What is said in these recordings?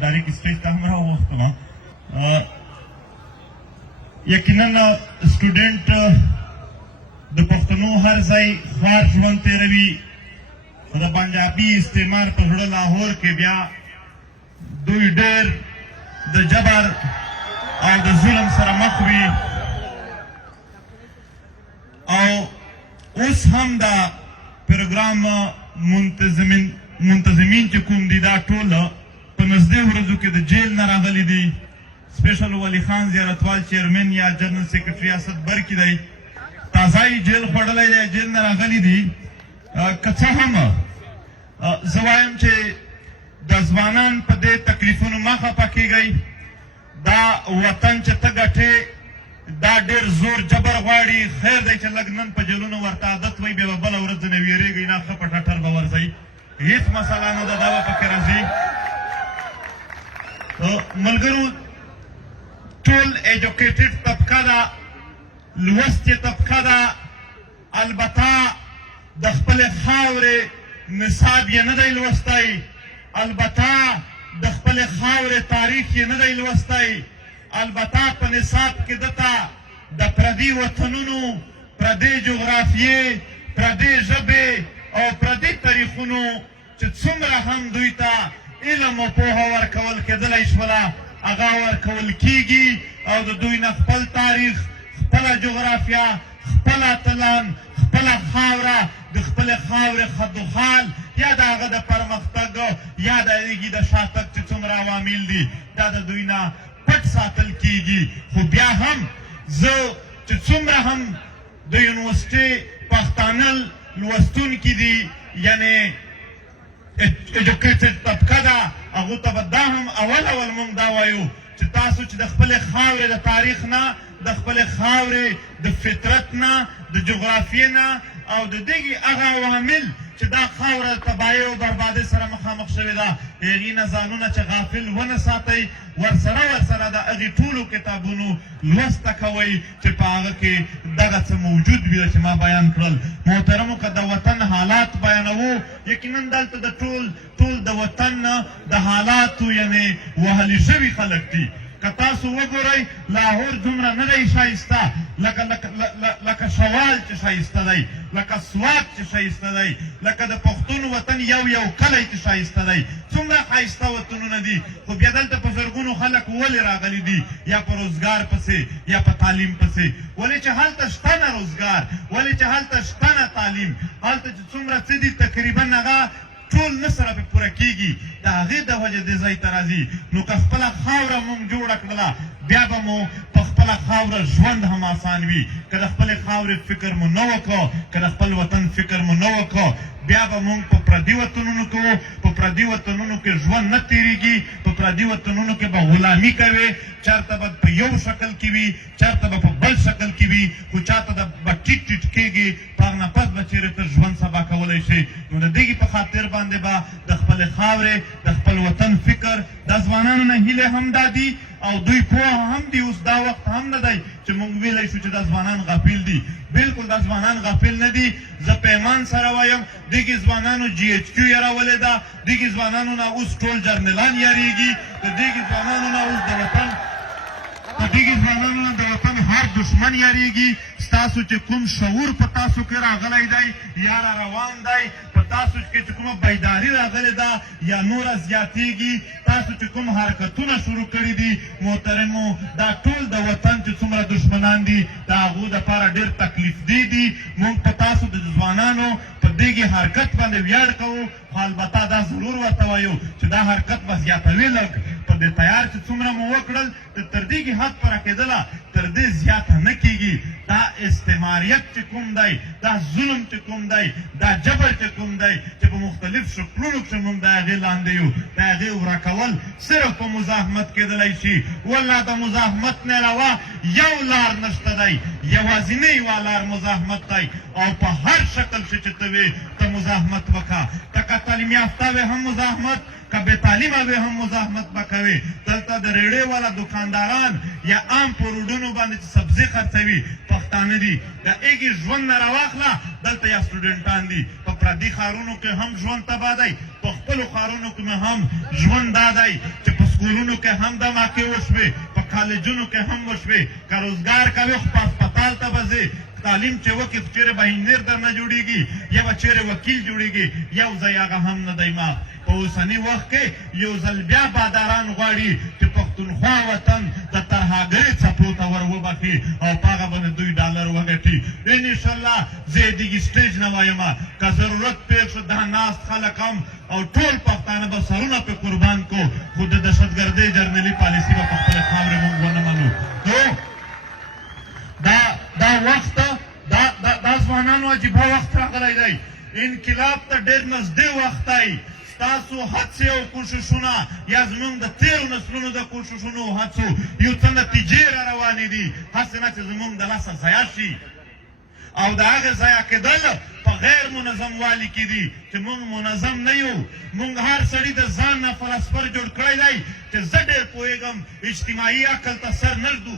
ډایرکټ سټیج ته هم راووختم. یقینا سټوډنټ د پښتنو هر ځای خوار ژوند تېروي، خو د پنجابي استعمار په زړه لاهور کې بیا دوی ډېر د جبر او د ظلم سره مخ وي، او اوس هم د پروګرام منتظمین چې کوم دي دا ټوله په نږدې ورځو کې د جیل نه راغلي دي. سپیشل ولی خان زیارتوال چیرمن یا جنرل سیکرټري اسد برکي دی، تازه یې جیل خوړلی دی، جیل نه راغلي دي. که څه هم زه وایم چې د ځوانان په دې تکلیفونو مه خفه کېږئ. دا وطن چې ته ګټې دا ډېر زور جبر غواړي. خیر دی چې لږ نن په جیلونو ورته عادت وایي، بیا به بله ورځ ځینې ویرېږئ، نه ښه په ټټر به ورځئ، هېڅ مسله نه ده، دا به پکې راځي. ملګرو ټول ایجوکیټډ طبقه ده، لوستې طبقه ده، البته د خپلې خاورې نصاب یې نه دی لوستی، البته د خپلې خاورې تاریخ یې نه دی لوستی، البته په نصاب کې دته د پردي وطنونو، پردي جغرافیې، پردي ژبې او پردي تاریخونو چې څومره هم دوی ته علم او پوهه ورکول کېدلی شوله هغه ورکول کېږي، او د دوی نه خپل تاریخ، خپله جغرافیه، خپل اتلان، خپله خاوره، د خپلې خاورې خدوخال یا د هغه د پرمختګ یا د هغې د شاتګ چې څومره عوامل دي دا د دوی نه پټ ساتل کېږي. خو بیا هم زه چې څومره هم د یونیورسټۍ پښتانه لوستونکي دي، یعنې ایجوکیټډ طبقه ده، هغو ته به دا هم اول موږ دا وایو چې تاسو چې د خپلې خاورې د تاریخ نه، د خپلې خاورې د فطرت نه، د جغرافیې نه او د دغې هغه عوامل چې دا خاوره تباهۍ او بربادۍ سره مخامخ شوې ده د هغې نه ځانونه چې غافل ونه ساتئ، ورسره د هغې ټولو کتابونو لوسته کوئ چې په هغه کې دغه څه موجود وي چې ما بیان کړل. محترمو که د وطن حالات بیانوو، یقینا دلته د ټول د وطن نه د حالاتو یعنې وهلي شوي خلک دي. که تاسو وګورئ لاهور دومره نه دی ښایسته لکه شوال چې ښایسته دی، لکه سوات چې ښایسته دی، لکه د پښتون وطن یو کلی چې ښایسته دی. څومره ښایسته وطنونه دي، خو بیا دلته په زرګونو خلک ولې راغلي دي؟ یا په روزګار پسې یا په تعلیم پسې. ولې چې هلته شته نه روزګار، ولې چې هلته شته نه تعلیم، هلته چې څومره څه دي تقریبا هغه ټول نه سره پې پوره کېږي، د هغې د وجې دې ځای ته راځي. نو که خپله خاوره مونږ جوړه کړله بیا به مو په خپله خاوره ژوند هم آسان وي. که د خپلې خاورې فکر مو نه وکړو، که د خپل وطن فکر مو نه وکړو، بیا به مونږ په پردي وطنونو کې وو، په پردي وطنونو کې ژوند نه تېرېږي، په پردي وطنونو کې به غلامي کوې، چېرته به په یو شکل کې وي، چېرته به په بل شکل کې وي، خو چاته به ټیټ کېږي، په هغه نه پس به چېرې ته ژوند سبا کولی شي. نو د دغې په خاطر باندې به د خپلې خاورې، د خپل وطن فکر، د ځوانانو نه هیلې هم دا دي او دوی پوه هم دي. اوس دا وخت هم نه دی چې موږ ویلی شو چې دا ځوانان غافل دي. بلکل دا ځوانان غافل نه دي. زه په ایمان سره وایم دغې ځوانانو GHQ یارولې ده، دغې ځوانانو نه اوس ټول جرنیلان یاریږي، د دغې ځوانانو نه اوس د وطن هر دشمن یاریږي. ستاسو چې کوم شعور په تاسو کې راغلی دی یا را روان دی، په تاسو کې چې کومه بیداري راغلې ده یا نوره زیاتېږي، تاسو چې کوم حرکتونه شروع کړي دي محترمو، دا ټول د وطن چې څومره دشمنان دي د هغو دپاره ډېر تکلیف دی. موږ په تاسو د ځوانانو په دغې حرکت باندې ویاړ کوو، خو البته دا ضرور ورته وایو چې دا حرکت به زیاتوي لږ په دې تیار چې څومره مو وکړل تر دغې حد پوره کېدله تر دې زیاته نه کېږي. دا استعماریت چې کوم دی، دا ظلم چې کوم دی، دا جبر چې کوم دی چې په مختلف شکلونو کښې موږ د هغې لاندې یو، د هغې ورکول صرف په مزاحمت کېدلی شي. والله د مزاحمت نه علاوه یو لار نشته دی، یوازینۍ یوه لار مزاحمت دی، او په هر شکل چې ته وې ته مزاحمت وکړه. ته که تعلیم یافته وې هم مزاحمت، که بې تعلیمه وې هم مزاحمت به کوې. دلته د ریړې والا دکانداران یا عام په روډونو باندې چې سبزي خرڅوي پښتانه دي، د هغې ژوند نه راواخله دلته یا سټوډنټان دي. په پردي ښارونو کې هم ژوند تباه دی، په خپلو ښارونو کې هم ژوند دا دی چې په کې هم دماکې وشوې، په کالجونو کې هم وشوې. که روزګار کوې خو په هسپتال ته به ځې، تعلیم چې وکړې خو چېرې به انجینر در نه جوړېږي یا به چېرې وکیل جوړېږي. یو ځای هغه هم نه دی ما. په اوسني وخت کې یو ځل بیا باداران غواړي چې پښتونخوا وطن د ترهګرۍ څپو ته ور وبخي او په هغه باندې دوی ډالر وګټي. انشاءالله زه یې دغې سټیج نه وایم، که ضرورت پېښ شو دا ناست خلک هم او ټول پښتانه به سرونه پې قربان کو، خو د دهشتګردۍ جرنلي پالیسي به په خپلې خاورې موږ ونه منو. نو دا وخت دا ځوانانو عجیبه وخت راغلی دی. انقلاب ته ډېر نږدې وخت دی. ستاسو هڅې او کوششونه یا زموږ د تېرو نسلونو د کوششونو او هڅو یو څه نتیجې را روانې دي، هسې نه چې زموږ د لاسه ضایع شي. او د هغې ضایع کېدل په غیر منظم والي کې دي چې موږ منظم نه یو. موږ هر سړي د ځان نه فلسفر جوړ کړی دی چې زه ډېر پوهېږم اجتماعي عقل ته سر نه ږدو،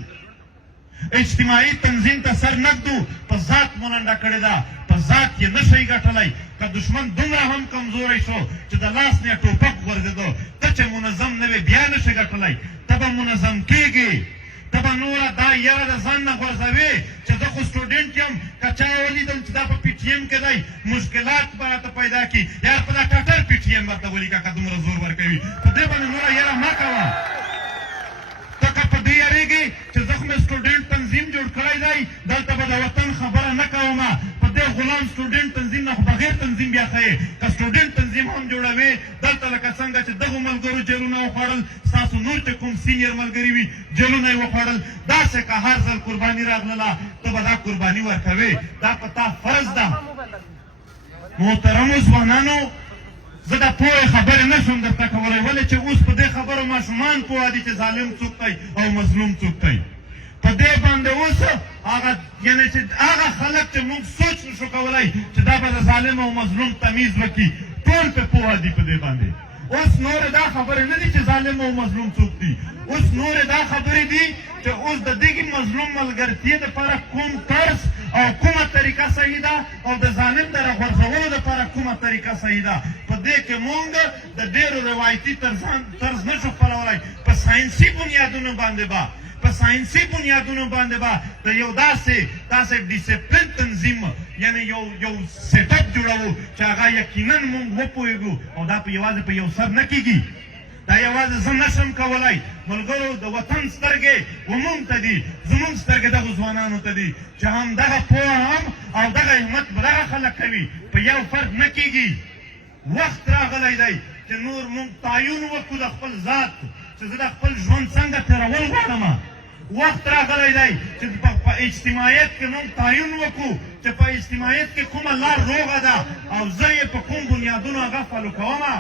اجتماعي تنظیم ته سر نه ږدو. په ذات مو لنډه کړې ده، په ذات یې نه شئ ګټلی. که دشمن دومره هم کمزوری شو چې د لاس نه یې ټوپک غورځېدو، ته چې منظم نه وې بیا نه شې ګټلی. ته به منظم کېږې، ته به نوره دا یره د ځان نه غورځوې چې زه خو سټوډنټ یم، که چا ولیدل چې دا په پي ټي ایم کې دی مشکلات به راته پیدا کړي. یار په دا ټټر پي ټي ایم ورته ولیکه که دومره زور ورکوي. په دې باندې نوره یره مه کوه. ته که په دې یارېږې چې زه خو مې سټوډنټ تنظیم جوړ کړی دی، دلته به د وطن خبره نه کومه. په دې غلام سټوډنټ تنظیم نه خو بغیر تنظیم بیا ښه. که سټوډنټ تنظیم هم جوړوې دلته لکه څنګه چې دغو ملګرو جیلونه وخوړل، ستاسو نور چې کوم سینیر ملګري وي جیلونه یې وخوړل، داسې که هر ځل قرباني راغلله ته به دا قرباني ورکوې. دا په تا فرض ده. محترمو ځوانانو، زه د پوهې خبرې نه شم درته کولی، ولې چې اوس په دې خبرو ماشومان پوه دي چې ظالم څوک دی او مظلوم څوک دی. په دې باندې اوس هغه یعنې چې هغه خلک چې موږ سوچ نشو کولی چې دا به د ظالم او مظلوم تمیز وکړي، ټول پې پوه دي په دې باندې. اوس نورې دا خبرې نه دي چې ظالم او مظلوم څوک دي، اوس نورې دا خبرې دي چې اوس د دغې مظلوم ملګرتۍ دپاره کوم طرز او کومه طریقه صحیح ده او د ظالم د راغورځولو دپاره کومه طریقه صحیح ده. په دې کې موږ د ډېرو روایتي طرز نه شو خپلولی. په ساینسي بنیادونو باندې به د یو داسې ډیسپلین تنظیم یعنې یو سیټ اپ جوړوو چې هغه یقینا موږ وپوهېږو او دا په یوازې په یو سر نه کېږي. دا یوازې زه نشم کولی. ملګرو، د وطن سترګې وموږ ته دي، زموږ سترګې دغو ځوانانو ته دي چې همدغه پوهه هم او دغه همت به دغه خلک کوي. په یو فرد نه کېږي. وخت راغلی دی چې نور موږ تعین وکړو د خپل ذات چې زه د خپل ژوند څنګه تېرول غواړم. وخت راغلی دی چې په اجتماعیت کې موږ تعین وکړو چې په اجتماعیت کې کومه لار روغه ده او زه یې په کوم بنیادونو هغه فالو کومه.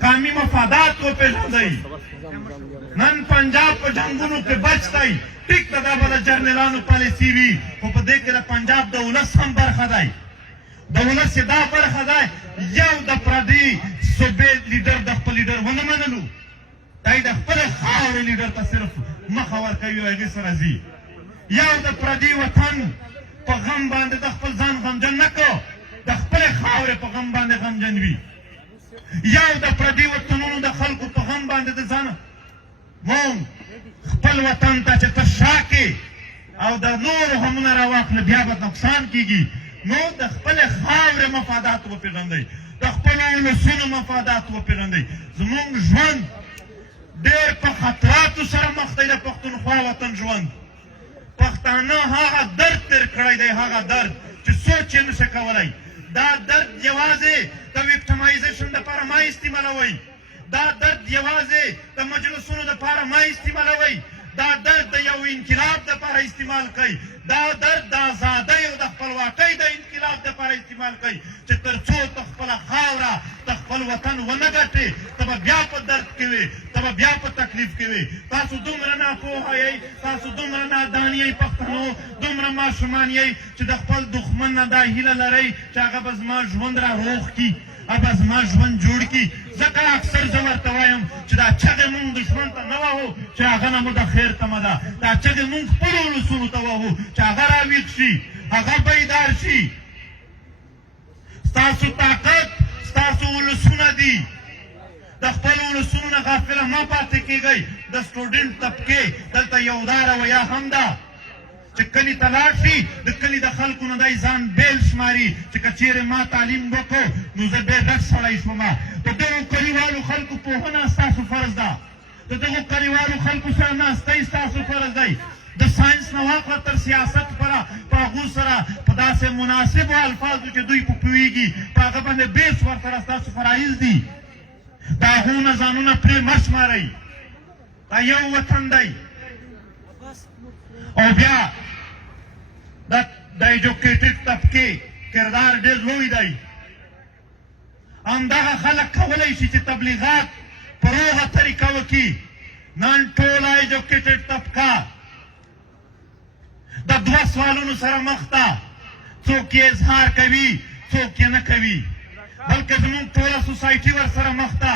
قومي مفادات وپېژنئ. نن پنجاب په جنګونو کې بچ دی. ټیک ده، دا به د جرنیلانو پالیسي وي، خو په دې کې د پنجاب د ولس هم برخه دی. د ولس یې دا برخه دی یو د پردي صوبې لیډر د خپل لیډر ونه منلو. دی د خپلې خاورې لیډر ته صرف مخه ورکوي او هغې سره ځي. یو د پردي وطن په غم باندې د خپل ځان غمجن نه کړو، د خپلې خاورې په غم باندې غمجن وي. یو د پردي وطنونو د خلکو په غم باندې د ځان مونږ خپل وطن ته چې ته شاکې او د نورو غمونه راواخله بیا به نقصان کېږي. نو د خپلې خاورې مفادات وپېژنئ، د خپلو ولسونو مفادات وپېژنئ. زموږ ژوند ډېر په خطراتو سره مخ دی. د پښتونخوا وطن ژوند پښتانه هغه درد تېر کړی دی، هغه درد چې سوچ یې نشي کولی. دا درد یوازې د ویکټمایزیشن دپاره مه استعمالوئ. دا درد یوازې د مجلسونو دپاره مه استعمالوئ. دا درد د یو انقلاب دپاره استعمال کړئ. دا درد د ازادۍ او د خپلواکۍ د انقلاب دپاره استعمال کړئ چې تر څو ته خپله خاوره د خپل وطن ونه ګټې ته به بیا په درد کې وې، ته به بیا په تکلیف کې وې. تاسو دومره ناپوهه یئ، تاسو دومره نادان یئ پښتنو، دومره ماشومان یئ چې د خپل دښمن نه دا هیله لرئ چې هغه به زما ژوند را روغ کړي، هغه به زما ژوند جوړ کړي. ځکه اکثر زه ورته وایم چې دا چغې مونږ دښمن ته نه وهو چې هغه نه مو د خیر تمه ده. دا چغې مونږ خپلو ولسونو ته وهو چې هغه راویښ شي، هغه بیدار شي. ستاسو طاقت ستاسو ولسونه دي. د د خپلو ولسونو نه غافله مه پاتې کېږئ. د سټوډنټ طبقې دلته یو دا رویه هم ده چې کلي ته لاړ شي د کلي د خلکو نه دی ځان بیل شماري چې که چېرې ما تعلیم وکړو نو زه بې ډک سړی شومه. د دغو کلیوالو خلکو پوهنه ستاسو فرض ده. د دغو کلیوالو خلکو سره ناستی ستاسو فرض دی. د ساینس نه واخله تر سیاست پره په هغو سره په داسې مناسبو الفاظو چې دوی په پوهېږي په هغه باندې بیس ورسره ستاسو فرایض دي. د هغو نه ځانونه پرې مه شمارئ. دا یو وطن دی. او بیا د ایجوکیټډ طبقې کردار ډېر لوی دی. همدغه خلک کولی شي چې تبلیغات په روغه طریقه وکړي. نن ټوله ایجوکیټډ طبقه د دوه سوالونو سره مخ ده. څوک یې اظهار کوي څوک یې نه کوي بلکې زموږ ټوله سوسایټي ورسره مخ ده.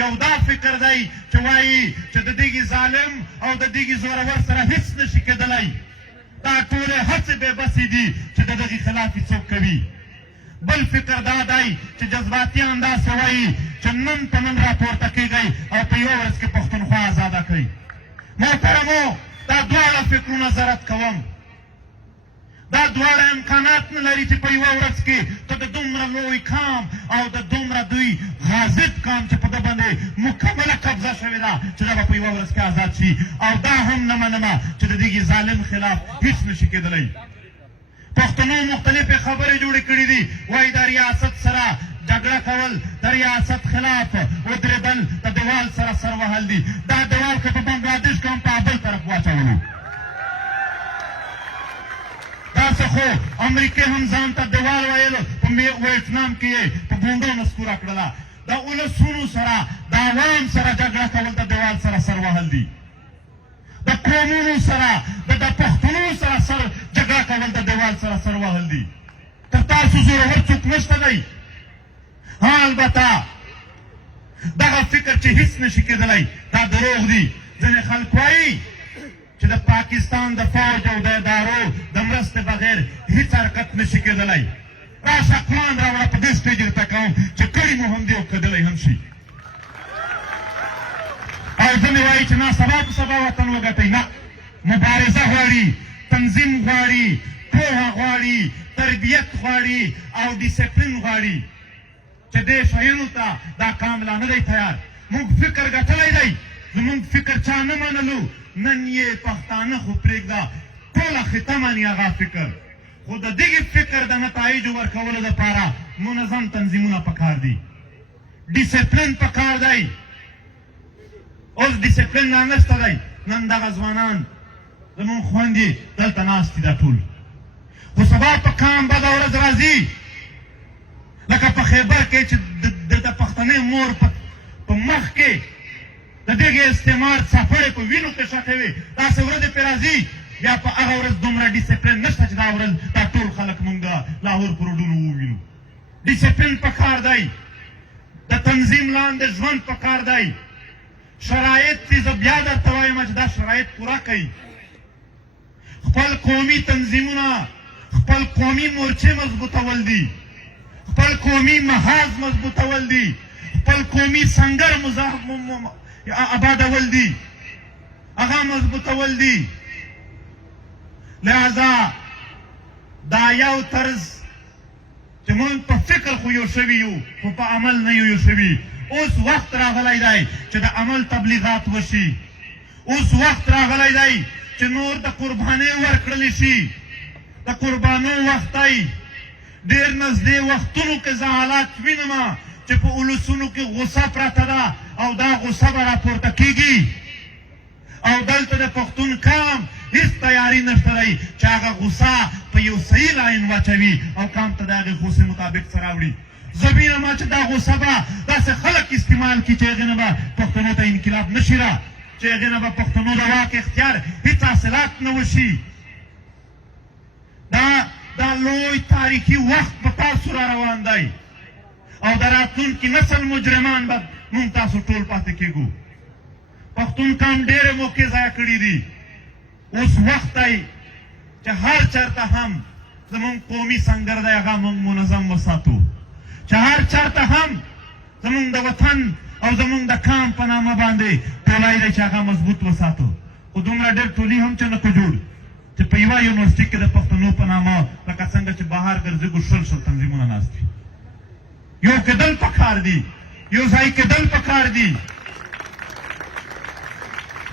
یو دا فکر دی چې وایي چې د دغې ظالم او د دغې زورور سره هېڅ نشي کېدلی. دا ټولې هڅې بې بسې دي چې د دغې خلاف یې څوک کوي. بل فکر دا دی چې جذباتیان داسې وایي چې نن په نن راپورته کېږئ او په یوه ورځ کې پښتونخوا ازاده کړئ. محترمو دا دواړه فکرونه زه رد کوم. دا دواړه امکانات نه لري چې په یوه ورځ کې ته د دومره لوی کام او د دومره دوی غاضب کام چې په ده باندې مکمله قبضه شوې ده چې دا به په یوه ورځ کې آزاد شي. او دا هم نه منمه چې د دغې ظالم خلاف هېڅ نشي کېدلی. پښتنو مختلفې خبرې جوړې کړي دي. وایي د ریاست سره جګړه کول د ریاست خلاف ودرېدل د دیوال سره سر وهل دي. دا دیوال که په بنګلادیش کې هم په بل طرف واچولو. داسې خو امریکې هم ځان ته دیوال ویلو په ویتنام کې یې په ګونډو نسکوره کړله. د ولسونو سره د عوام سره جګړه کول د دیوال سره سر وهل دي. د قومونو سره د پښتنو سره جګړه کول د دیوال سره سر وهل دي. تر تاسو زورور څوک نشته دی. ها البته دغه فکر چې هېڅ نشي کېدلی دا دروغ دي. ځینې خلک وایي چې د پاکستان د فوج او د ادارو د مرستې بغیر هېڅ حرکت نشي کېدلی. راشه قرآن راوړه په دې سټیج درته کوم چې کړي مو هم دي او کېدلی هم شي. او ځینې وایي چې نه سبا په سبا وطن وګټئ. نه، مبارزه غواړي، تنظیم غواړي، پوهه غواړي، تربیت غواړي او ډیسپلین غواړي چې دې شیانو ته دا کام لا نه دی تیار. موږ فکر ګټلی دی. زموږ فکر چا نه منلو. نن یې پښتانه خو پرېږده ټوله خطه مني هغه فکر. خو د دغې فکر د نتایجو ورکولو دپاره منظم تنظیمونه پکار دي. ډیسپلین پکار دی. اوس ډیسپلین لا نشته دی. نن دغه ځوانان زموږ خویندې دلته ناست دي دا ټول. خو سبا په کام بده ورځ راځي لکه په خیبر کې چې د پښتنې مور په مخ کې د دغې استعمار څپړې په وینو کې ښخې وي. داسې ورځې پرې راځي بیا په هغه ورځ دومره ډیسپلین نشته چې دا ورځ دا ټول خلک مونږ د لاهور په روډونو ووینو. ډیسپلین پکار دی. د تنظیم لاندې ژوند پکار دی. شرایط چې زه بیا درته وایم چې دا شرایط پوره کوي. خپل قومي تنظیمونه خپل قومي مورچې مضبوطول دي. خپل قومي محاذ مضبوطول دي. خپل قومي سنګر آبادول دي. هغه مضبوطول دي. لہذا دا یو طرز چې موږ په فکر خو یو شوي یو خو په عمل نه یو شوي. اوس وخت راغلی دی چې د عمل تبلیغات وشي. اوس وخت راغلی دی چې نور د قربانۍ ورکړلی شي. د قربانو وخت دی. ډېر نږدې وختونو کې زه حالات وینم چې په ولسونو کې غصه پرته ده او دا غصه به راپورته کېږي. او دلته د پښتون کام هېڅ تیاري نشته دی چې هغه غصه په یو صحیح لاین واچوي او کام ته د هغې غصې مطابق څه راوړي. زه وینم چې دا غصه به داسې خلک استعمال کړي چې هغې نه به پښتنو ته انقلاب نشي را، چې هغې نه به پښتنو د واک اختیار هېڅ حاصلات نه وشي. دا لوی تاریخي وخت په تاسو را روان دی او د راتلونکي نسل مجرمان به موږ تاسو ټول پاتې کېږو. پښتون قوم ډېرې موقع ضایع کړي دي. اوس وخت دی چې هر چېرته هم زموږ قومي سنګر دی هغه موږ منظم وساتو. چې هر چېرته هم زمونږ د وطن او زمونږ د کام په نامه باندې ټولای دی چې هغه مضبوط وساتو. خو دومره ډېر ټولي هم چې نه کو جوړ چې په یوه یونیورسټي کې د پښتنو په نامه لکه څنګه چې بهر ګرځېږو شل تنظیمونه ناست دي. یو کېدل پکار دي، یو ځای کېدل پکار دي.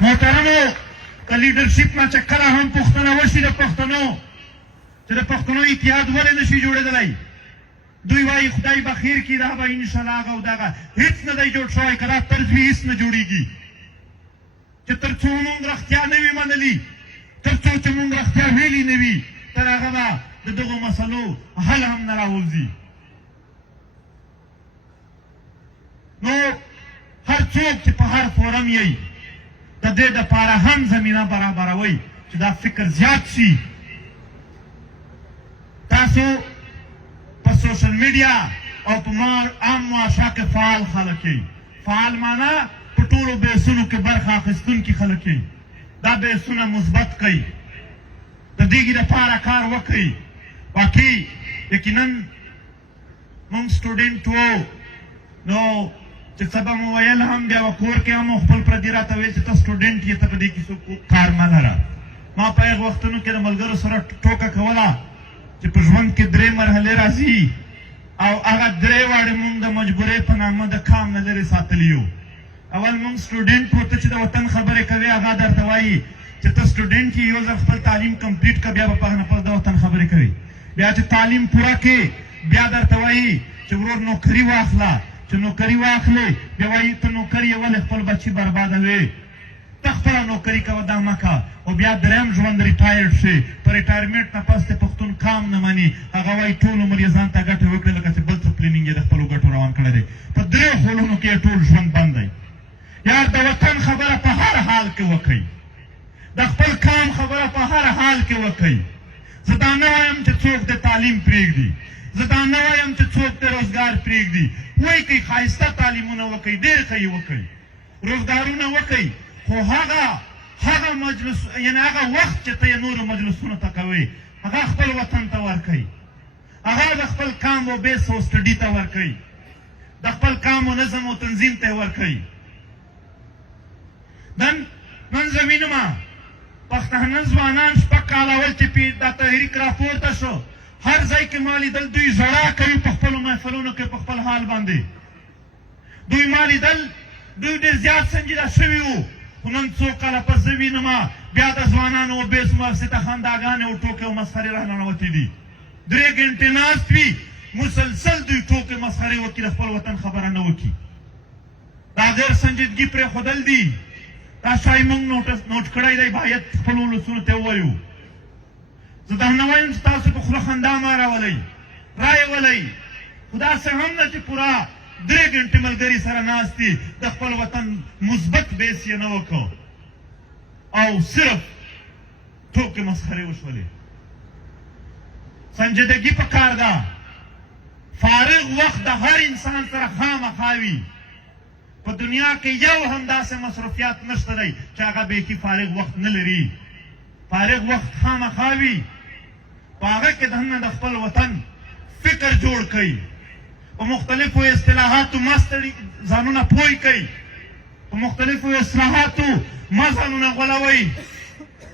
محترمو، د لیډرشپ نه چې کله هم پوښتنه وشي د پښتنو چې د پښتنو اتحاد ولې نشي جوړېدلی، دوی وایي خدای به خیر کړي، دا به انشاءالله هغه او دغه هېڅ نه دی جوړ شوی. که دا طرز وي هېڅ نه جوړېږي. چې تر څو مونږ رښتیا نه وي منلي، تر څو چې مونږ رښتیا ویلي نه وي، تر هغه به د دغو مسلو حل هم نه راوځي. نو هر څوک چې په هر فورم یی د دې دپاره هم زمینه برابروئ چې دا فکر زیات شي. تاسو په سوشل میډیا او په عام معاشره کې فعال خلک یئ. فعال معنا په ټولو بحثونو کې برخه اخیستونکي خلک یئ. دا بحثونه مثبت کوئ، د دې دپاره کار وکړئ. واقعي یقینا موږ سټوډنټ وو، نو چې څه به مو ویل هم بیا به کور کې هم خپل پردي راته ویل چې ته سټوډنټ یې، ته په دې کې څوک کار مه لره. ما په هغه وختونو کې د ملګرو سره ټوکه کوله چې په ژوند کې 3 مرحلې راځي او هغه 3 واړې مونږ د مجبورۍ په نامه د کام نه لرې ساتلي یو. اول مونږ سټوډنټ وو، ته چې د وطن خبرې کوې هغه درته وایي چې ته سټوډنټ یې، یو ځل خپل تعلیم کمپلیټ کړه، بیا به په هغه نه پس د وطن خبرې کوې. بیا چې تعلیم پوره کړې بیا درته وایي چې ورور نوکري واخله. چې نوکري واخلې بیا وایي ته نوکري یې ولې خپل بچي بربادوې، ته خپله نوکري کوه، دا مه کوه. او بیا دریم ژوند ریټایر شي، په ریټایرمنټ نه پس د پښتون کام نه مني، هغه وایي ټول عمر یې ځان ته ګټه وکړې لکه چې بل څه پلینینګ یې د خپلو ګټو روان کړی دی. په 3 خولونو کې یې ټول ژوند بند دی. یار د وطن خبره په هر حال کې وکئ، د خپل کام خبره په هر حال کې وکئ. زه دا نه وایم چې څوک د تعلیم پرېږدي، زه دا نه وایم چې څوک د روزګار پرېږدي. وایي کوي ښایسته تعلیمونه وکئ، ډېر ښه یې وکئ، روزګارونه وکئ، خو هغه مجلس یعنې هغه وخت چې ته یې نورو مجلسونو ته کوئ هغه خپل وطن ته ورکئ، هغه د خپل کام و بیس او سټډي ته ورکئ، د خپل کام و نظم او تنظیم ته یې ورکئ. نن زه وینم پښتانه ځوانان 6 کاله اول چې دا تحریک راپورته شو، هر ځای کې ما لیدل دوی ژړا کوي په خپلو محفلونو کې په خپل حال باندې. دوی ما لیدل دوی ډېر زیات سنجیده شوي وو. خو نن څو کاله پس زه وینم بیا د ځوانانو و بیس مؤسسې ته خنداګانې او ټوکې او مسخرې راننوتې دي. 3 ګنټې ناست وي، مسلسل دوی ټوکې مسخرې وکړي، د خپل وطن خبره نه وکړي. دا غیر سنجیدګي پرېښودل دي. دا شی موږ نوټ کړی دی، باید خپلو ولسونو ته ووایو. زه دا نه وایم چې تاسو په خوله خندا مه راولئ، رایې ولئ، خو داسې هم نه چې پوره 3 ګنټې ملګري سره ناست دي، د خپل وطن مثبت بیس یې نه وکړو او صرف ټوکې مسخرې وشولې. سنجیدګي پکار ده. فارغ وخت د هر انسان سره خامخا وي. په دنیا کې یو هم داسې مصروفیات نشته دی چې هغه بیخي فارغ وخت نه لري. فارغ وخت خامخا وي، په هغه کې دننه د خپل وطن فکر جوړ کړئ، په مختلفو اصطلاحاتو مستړي ځانونه پوه کړئ، په مختلفو اصطلاحاتو مه ځانونه غولوئ.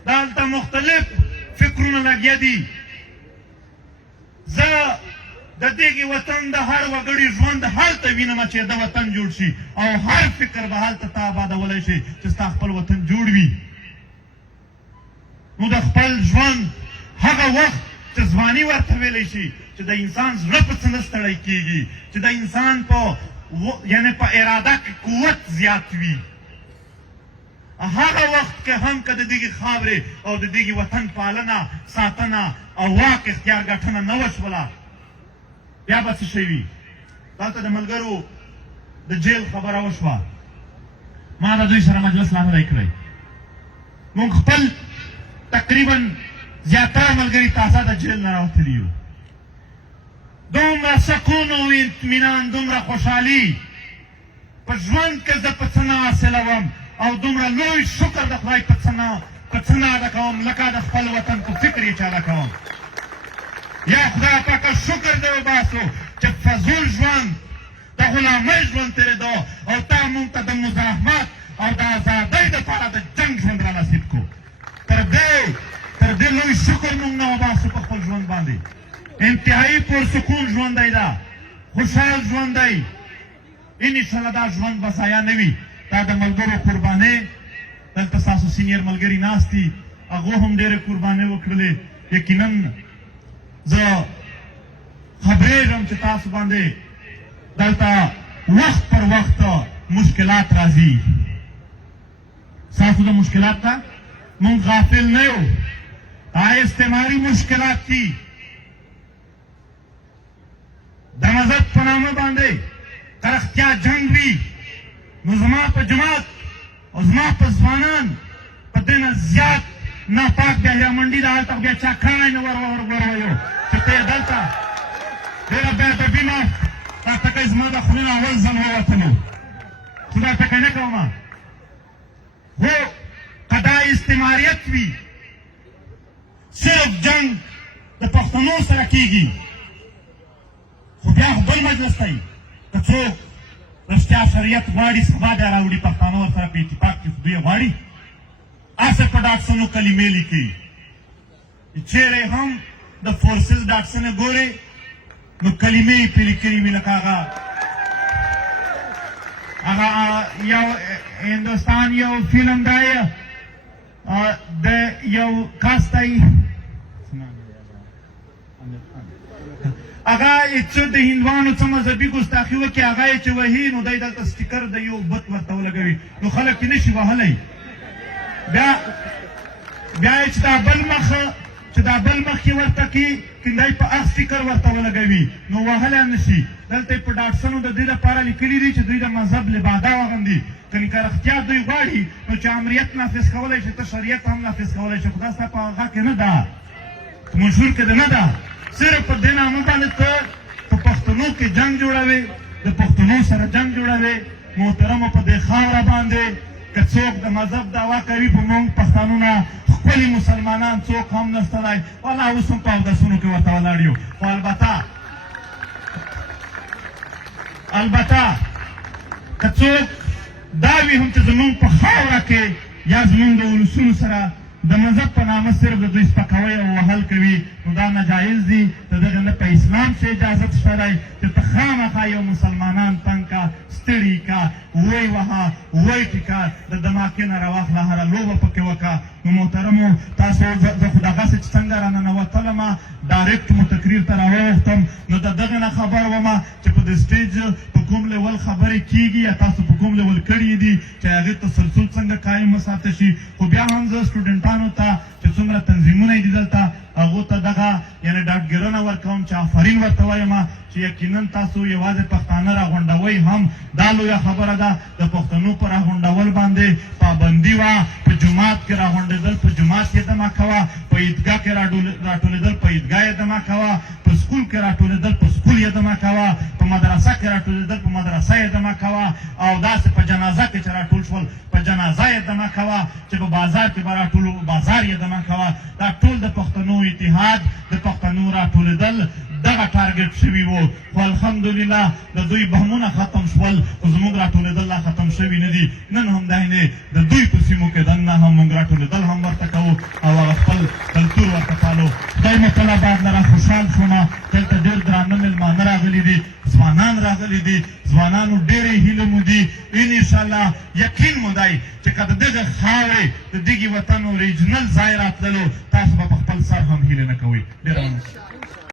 دلته مختلف فکرونه لګیا دي. زه د دغې وطن د هر وګړي ژوند هلته وینم چې د وطن جوړ شي او هر فکر به هلته تا آبادولی شي چې ستا خپل وطن جوړ وي. نو د خپل ژوند هغه وخت چې ځواني ورته ویلی شي چې د انسان زړه په څه نه ستړی کېږي، چې د انسان په یعنې په اراده کې قوت زیات وي، هغه وخت کې هم که د دغې خاورې او د دغې وطن پالنه، ساتنه او واک اختیار ګټنه نه وشوله، بیا به څه شی وي. دلته د ملګرو د جیل خبره وشوه. ما د دوی سره مجلس لا نه دی کړی. موږ خپل تقریبا زیاتره ملګري تازه د جیل نه راوتلي یو. دومره سکون او اطمینان، دومره خوشحالي په ژوند کې زه په څه نه حاصلوم او دومره لوی شکر د خدای په څه نه ادا کوم لکه د خپل وطن په فکر یې چې ادا کوم. یا خدای پاکه شکر دې وباسو چې فضول ژوند د د غلامۍ ژوند تېرېدو او تا موږ ته د مزاحمت او د ازادۍ دپاره د جنګ ژوند را نصیب کړو. تر دې لوی شکر موږ نه وباسو په خپل ژوند باندې. انتهایي پرسکون ژوند دی دا، خوشحال ژوند دی. انشاءالله دا ژوند به ضایع نه وي. دا د ملګرو قربانۍ، دلته ستاسو سینیر ملګري ناست دي، هغو هم ډېرې قربانۍ وکړلې. یقینا زه خبرېږم چې تاسو باندې دلته وخت پر وخت مشکلات راځي. ستاسو د مشکلات ته موږ غافل نه یو. دا استعماري مشکلات دي. د مذهب په نامه باندې که رښتیا جنګ وي نو زما په جماعت او زما په ځوانان په دې نه زیات ناپاک بیا منډي ده، هلته بیا چا کاڼی نه ورویو چې ته یې دلته ډېره بېادبي نه دا ټکی زما د خولې نه اول ځل ووتلو چې دا ټکی نه کومه. خو که دا استعماریت وي، صرف جنګ د پښتنو سره کېږي، خو بیا خو بل مجلس دی. که څوک رښتیا شریعت غواړي سبا بیا راوړي پښتانه ورسره په اتفاق کې خو دوی غواړي هسې په ډاکسنو کلمې لیکي. چیرې هم د فورسز ډاکسنه ګورې نو کلمې یې پرې لیکلي وي، لکه هغه یو هندوستان یو فلم دی د یو کس دی هغه چې د هندوانو څه مذهبي ګستاخي وکړي، هغه یې چې وهي نو دی دلته سټیکر د یو بت ورته ولګوي نو خلک یې نشي وهلی. بیا یې چې دا بل مخ یې ورته کړي کیندی په هغه سټیکر ورته ولګوي نو وهلی نشي. دلته یې په ډاکسنو د دې لپاره لیکلي دي چې دوی د مذهب لباده واغوندي. که رښتیا دوی غواړي نو چې امریت نافظ کولی شي ته شریعت هم نافظ کولی شي، خو دا ستا په هغه کې نه ده، په منشور کې ده نه ده. صرف په دې نامه باندې ته په پښتنو کې جنګ جوړوې، د پښتنو سره جنګ جوړوې. محترمو په دې خاوره باندې که څوک د مذهب دعوا کوي په موږ پښتانو نه ښکلي مسلمانان څوک هم نشته دی. والله اوس هم په اودسونو کې ورته ولاړ یو. خو البته که څوک دا وي هم چې زموږ په خاوره کې یا زموږ د ولسونو سره د مذهب په نامه صرف د دوی سپکوی او وهل کوي نو دا ناجایز دي. د دغه نه په اسلام کې اجازت شته دی چې ته خامخا یو مسلمانان تنګ کا، ستړي کا، وی وهه، وی ټیکه، د دماکې نه راواخله، هره لوبه پکې وکړه. نو محترمو تاسو زه خو دغسې چې څنګه را ننوتلم ډایرکټ مو تقریر ته راووښتم نو د دغې نه خبر ومه چې په د سټیج په کوم لیول خبرې کېږي یا تاسو په کوم لیول کړي دي چې هغې تسلسل څنګه قایم وساته شي. خو بیا هم زه سټوډنټانو ته چې څومره تنظیمونه یې دي دلته هغو ته دغه یعنې ډاډګیرنه ورکوم چې آفرین ورته وایم چې یقینا تاسو یوازې پښتانه راغونډوئ هم دا لویه خبره ده. د پښتنو په راغونډول باندې پابندي وه. په جومات کې راغونډېدل په جومات کې دمه کوه، په عیدګاه کې راټولېدل په عیدګاه یې دمه کوه، په سکول کې راټولېدل په سکول یې دمه کوه، په مدرسه کې راټولېدل په مدرسه یې دمه کوه، او داسې په جنازه کې چې راټول شول په جنازه یې دمه کوه، چې په بازار کې به راټولو بازار یې دمه کوه. دا ټول د پښتنو اتحاد، د پښتنو راټولېدل دغه ټارګټ شوي وو. خو الحمدلله د دوی بهمونه ختم شول، خو زموږ راټولېدل لا ختم شوي نه دي. نن هم داینې د دوی په سیمو کې دننه هم موږ راټولېدل هم ورته کوو او هغه خپل کلتور ورته پالو. خدای مو تل آباد لره. خوشحال شومه دلته ډېر درانه مېلمانه راغلي دي، ځوانان راغلي دي، ځوانانو ډېرې هیلې مو دي. انشاءالله یقین مو دی چې که د دغه خاورې د دغې وطن اوریجنل ځای راتللو تاسو به په خپل سر هم هیلې نه کوئ. ډېره مننه.